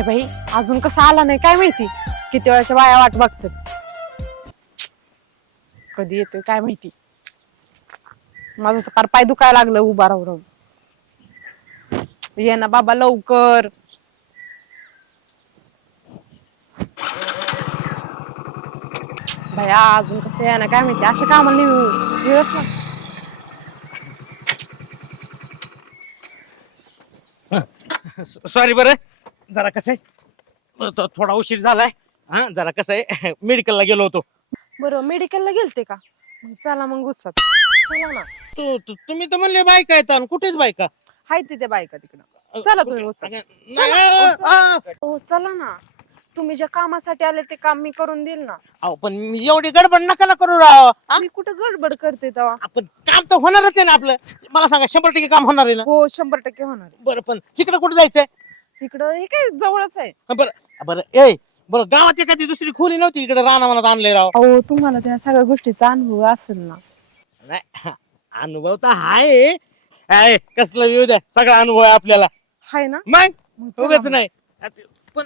काय बाई अजून कसं आला नाही? काय माहिती? किती वेळाच्या बाया वाट बघतात. कधी येतोय? काय माहिती? माझं तर फार पाय दुखायला लागलं उभा राहू राहू ये ना बाबा लवकर. भया अजून कसं या ना काय माहिती? अशा कामाला नाही वेळच लाग सॉरी बरं. जरा कसं आहे? तो- थोडा उशीर झालाय. हा जरा कसं आहे? मेडिकलला गेलो होतो. बरं मेडिकलला गेलते का? मग चला मग उसात. चला ना. तू तू- तुम्ही तर म्हणले बायका आहेत आणि कुठेच बायका? हाय तिथे बायका तिकडं. चला तुम्ही नाही, हो चला ना. तुम्ही ज्या कामासाठी आले ते काम मी करून देईल ना. अहो, पण मी एवढी गडबड नका ना करू राव. हा? मी कुठं गडबड करते तेव्हा? आपण काम तर होणारच आहे ना आपलं. मला सांगा शंभर टक्के काम होणार आहे ना? हो शंभर टक्के होणार बरं पण तिकडे कुठे जायचंय? इकडं हे काय जवळच आहे. बरं बरं ए बरं गावात एखादी दुसरी खोली नव्हती? इकडे राणा मला आणले राव. अहो तुम्हाला त्या सगळ्या गोष्टीचा अनुभव असेल ना. नाही अनुभव तर आहे. आहे, कसला येऊ द्या सगळा अनुभव आहे आपल्याला. हाय ना? मग? मग चला उगाच मग. नाही. आता- पण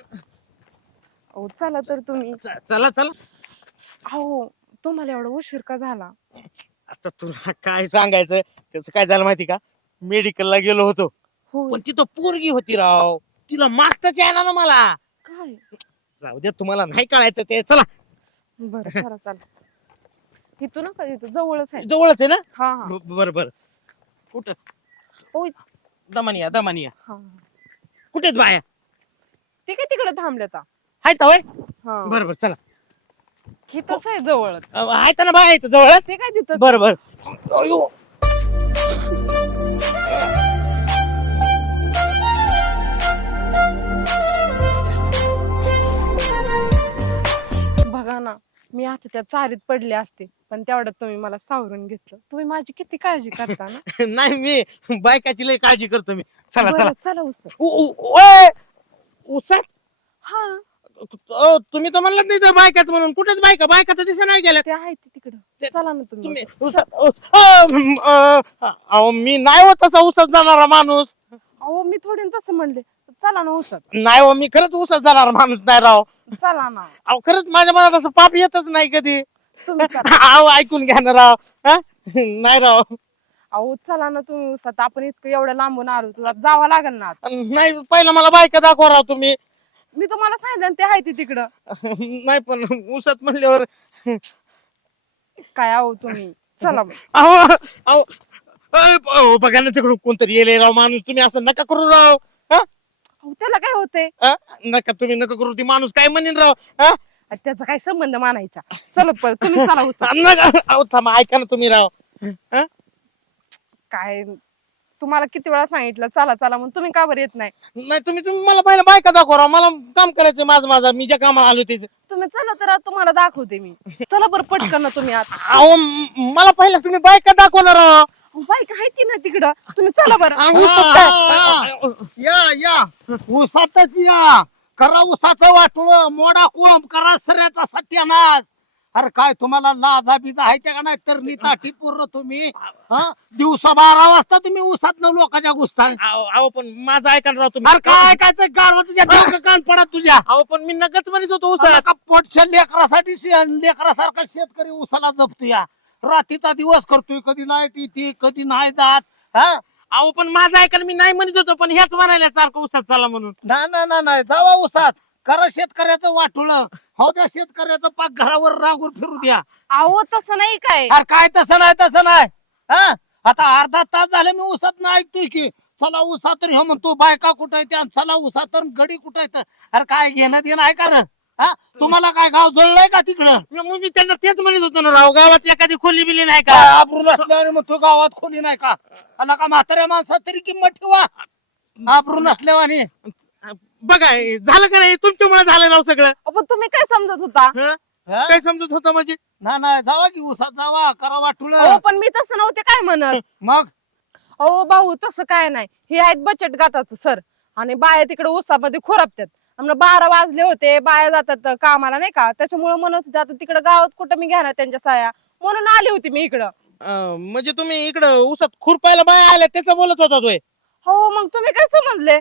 अहो चला तर तुम्ही. च- चला चला. अहो तुम्हाला एवढा उशीर का झाला? आता तुला काय सांगायचं त्याचं काय झालं माहिती का? मेडिकलला गेलो होतो. हो पण तिथं पोरगी होती राव. तिला मागताच यायला ना मला. काय? जाऊ दे तुम्हाला नाही कळायचं ते. चला. बरं चला चला. इथून इथं जवळच आहे. जवळच आहे ना? हा हा. ब- बरं बरं. कुठं? दमानिया दमानिया हा. कुठेच बाया? ते काय तिकडे थांबले आता होय? हा. बरं बरं चला. इथंच आहे जवळच. अ, आहेत ना बाया जवळच? ते काय तिथं? बरं बरं. अयो. त्या चारीत पडले असते पण तेवढ्यात तुम्ही मला सावरून घेतलं. तुम्ही माझी किती काळजी करता ना? नाही मी बायकाची लय काळजी करतो मी. चला चला बरं, चला. उस उ- उ- ओय! उसात हा. तुम्ही तर म्हणलं नाही तर बायकाच म्हणून. कुठेच बायका? बायका तर दिसे नाही गेल्या ते आहे ते तिकडं. ते- चला ना तुम्ही तुम्ही उसात. उसात उस- अ, म, अ, अहो, मी नाही होत तसा उसात जाणारा माणूस. अहो मी थोडी तसं म्हणले. चला ना उसात नाही हो मी खरंच उसात जाणारा माणूस नाही राव. चला ना. अहो खरंच माझ्या मनात असं पाप येतच नाही कधी. तुम्ही चला अहो ऐकून घ्या ना राव. हा? नाही राव. अहो चला ना तुम्ही उसात. आपण इतकं एवढं लांबून आलो तुला जावं लागेल ना आता. नाही पहिला मला बायका दाखवा राव तुम्ही. मी तुम्हाला सांगितलं ना ते आहे ते तिकडं. नाही पण उसात म्हणल्यावर काय अहो तुम्ही? चला. अहो अहो अय, अहो, बघा ना तिकडून कोणतरी येले राव माणूस. तुम्ही असं नका करू राव. त्याला काय होतंय? नका तुम्ही नका करू ती माणूस काय म्हणेन राव? त्याचा काय संबंध मानायचा? चलो परत तुम्ही चला उसात. नका अहो थांबा ऐका ना तुम्ही राव? काय तुम्हाला किती वेळा सांगितलं चला चला म्हणून तुम्ही का बरं येत नाही? नाही तुम्ही तुम्ही मला पहिला बायका दाखवा राव मला काम करायचं माझं माझं मी ज्या कामाला आलो ते. तुम्ही चला तर आता तुम्हाला दाखवते मी. चला बरं पटकन ना तुम्ही आता. अहो म- मला पहिला तुम्ही बायका दाखवा ना राव. अहो, बाई काय ती ना तिकडं? तुम्ही चला बरं? या या. उसातच या. करा उसाचं वाटोळ. मोडा कोंब. करा सऱ्याचा सत्यानाश. अरे काय तुम्हाला लाजा बिजा आहे त्या का नाही? तर नीताठी पूर्ण तुम्ही. हा? दिवसा बारा वाजता तुम्ही उसात न लोकांच्या घुसताय अहो अहो, पण माझं ऐका ना राव तुम्ही. अरे काय काय गाडवा तुझ्या डोकं कान पडत तुझ्या? अहो पण मी नकच म्हणत होतो उसात. का पोटच्या लेकरासाठी शे- लेकरासारखा शेतकरी उसाला जपतो या रात्रीचा दिवस करतोय कधी लाइट येते कधी नाही जात हा? अहो पण माझं ऐका ना, मी नाही म्हणत होतो पण ह्याच म्हणायला सारखं उसात चला म्हणून. नाही नाही नाही नाही जावा उसात. करा शेतकऱ्याचं वाटोळ. हो त्या शेतकऱ्याचं पाक घरावर रांगून फिरू द्या. अहो तसं नाही काय? अरे काय तसं नाही तसं नाही. हा? आता अर्धा तास झाले मी उसात नाही ऐकतोय की. चला उसात तर ह्यो म्हणतो बायका कुठं आहे त्या? चला उसात तर गडी कुठं आहे अरे काय घेणं देणं आहे का रे? हा? तुम्हाला काय गाव जळलंय का तिकडं? मी मी त्यांना तेच म्हणत होतो ना राव गावात एखादी खोली बिली नाही काय का आबरू नसल्यावर म्हणतो गावात खोली नाही का? आला का म्हाताऱ्या माणसात तरी किंमत ठेवा. आबरू नसल्यावानी बघा हे झालं का नाही? तुमच्यामुळे झालं राव सगळं. अहो, पण तुम्ही काय समजत होता? हं? हा? काय समजत होतं म्हणजे? नाही नाही जावा की उसात जावा करा वाटुळ. अहो पण मी तसं नव्हते काय म्हणत? मग? अहो भाऊ तसं काय नाही. हे आहेत बचत गटाचं सर. आणि बाया तिकडे उसामध्ये खोरापतात. बारा वाजले होते बाया जातात कामाला नाही का? त्याच्यामुळे म्हणत होते आता तिकडे गावात कुठं मी घेणार त्यांच्या साया? म्हणून आली होती मी इकडं. अं, म्हणजे तुम्ही इकडं उसात खुरपायला बाया आल्या त्याचं बोलत होता तोय हो मग तुम्ही काय समजले?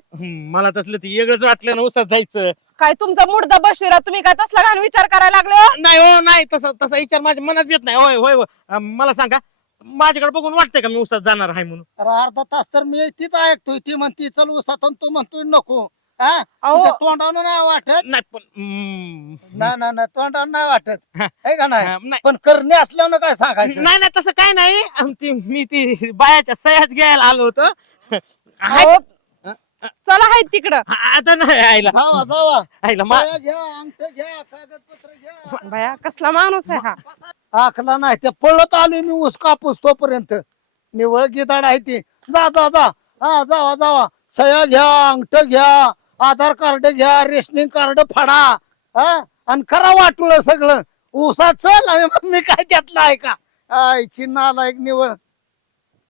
मला तसलं ते वेगळंच वाटलं ना उसात जायचं. काय तुमचा मुर्दा बशिरा तुम्ही काय तसला घाण विचार करायला लागले हो? नाही हो नाही तसा तसा विचार माझ्या मनात येत नाही. होय होय होय. अं, मला सांगा माझ्याकडे बघून वाटतंय का मी उसात जाणार आहे म्हणून? अरे अर्धा तास तर मी तीच ऐकतोय ती म्हणती चल उसात आणि तू म्हणतोय नको. हा? अहो. तोंडानं नाही वाटत? नाही पण हम्म, नाही नाही नाही तोंडानं नाही वाटत. आहे का नाही? अं, नाही. पण करणे असल्यानं काय सांगायचं? नाही नाही तसं काय नाही. अं, ती मी ती बायाच्या सह्याच घ्यायला आलो होतो. अहो, चला आहेत तिकडं. आता नाही आईला. जावा जावा. आईला मा- सह्या घ्या अंगठ घ्या कागदपत्र घ्या. बाया कसला माणूस आहे हा? आखला नाही ते पळत आलोय मी ऊस कापूस तोपर्यंत. निवळ गिदाड आहे ती. जा जा जा. हा जावा जावा. सह्या घ्या अंगठ घ्या. आधार कार्ड घ्या रेशनिंग कार्ड फाडा हा? आणि करा वाटुळ सगळं. ऊसात आणि मी काय त्यातलं आहे का? आईची नाला एक